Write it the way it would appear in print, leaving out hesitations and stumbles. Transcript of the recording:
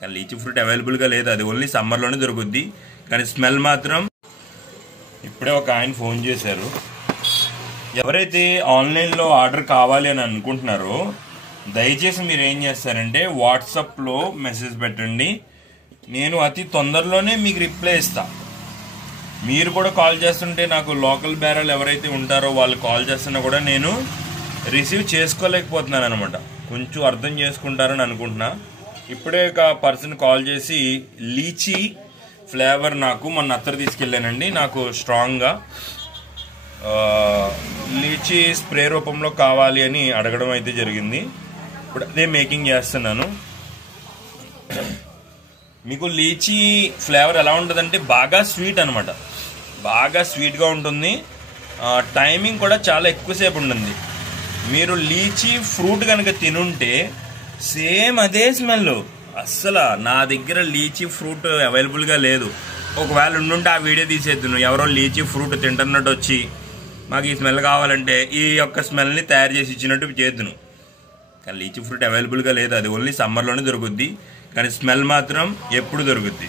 కానీ lychee fruit అవైలబుల్గా లేదు, అది ఓన్లీ సమ్మర్లోనే దొరుకుద్ది. కానీ స్మెల్ మాత్రం. ఇప్పుడే ఒక ఆయన ఫోన్ చేశారు. ఎవరైతే ఆన్లైన్లో ఆర్డర్ కావాలి అని అనుకుంటున్నారో దయచేసి మీరు ఏం చేస్తారంటే వాట్సాప్లో మెసేజ్ పెట్టండి, నేను అతి తొందరలోనే మీకు రిప్లై ఇస్తా. మీరు కూడా కాల్ చేస్తుంటే నాకు లోకల్ బేరాలు ఎవరైతే ఉంటారో వాళ్ళు కాల్ చేస్తున్నా కూడా నేను రిసీవ్ చేసుకోలేకపోతున్నాను అనమాట. కొంచెం అర్థం చేసుకుంటారని అనుకుంటున్నా. ఇప్పుడే ఒక పర్సన్ కాల్ చేసి లీచీ ఫ్లేవర్ నాకు మొన్న అత్తరు తీసుకెళ్ళానండి, నాకు స్ట్రాంగ్గా లీచీ స్ప్రే రూపంలో కావాలి అని అడగడం అయితే జరిగింది. ఇప్పుడు అదే మేకింగ్ చేస్తున్నాను. మీకు లీచీ ఫ్లేవర్ ఎలా ఉంటుందంటే బాగా స్వీట్ అనమాట, బాగా స్వీట్గా ఉంటుంది. టైమింగ్ కూడా చాలా ఎక్కువసేపు ఉంటుంది. మీరు లీచీ ఫ్రూట్ కనుక తినుంటే సేమ్ అదే స్మెల్. అస్సలు నా దగ్గర లీచీ ఫ్రూట్ అవైలబుల్గా లేదు. ఒకవేళ ఉండుంటే ఆ వీడియో తీసేద్దును, ఎవరో లీచీ ఫ్రూట్ తింటున్నట్టు వచ్చి మాకు ఈ స్మెల్ కావాలంటే ఈ యొక్క స్మెల్ని తయారు చేసి ఇచ్చినట్టు చేద్దును. కానీ లీచీ ఫ్రూట్ అవైలబుల్గా లేదు, అది ఓన్లీ సమ్మర్లోనే దొరుకుద్ది. కానీ స్మెల్ మాత్రం ఎప్పుడు దొరుకుద్ది.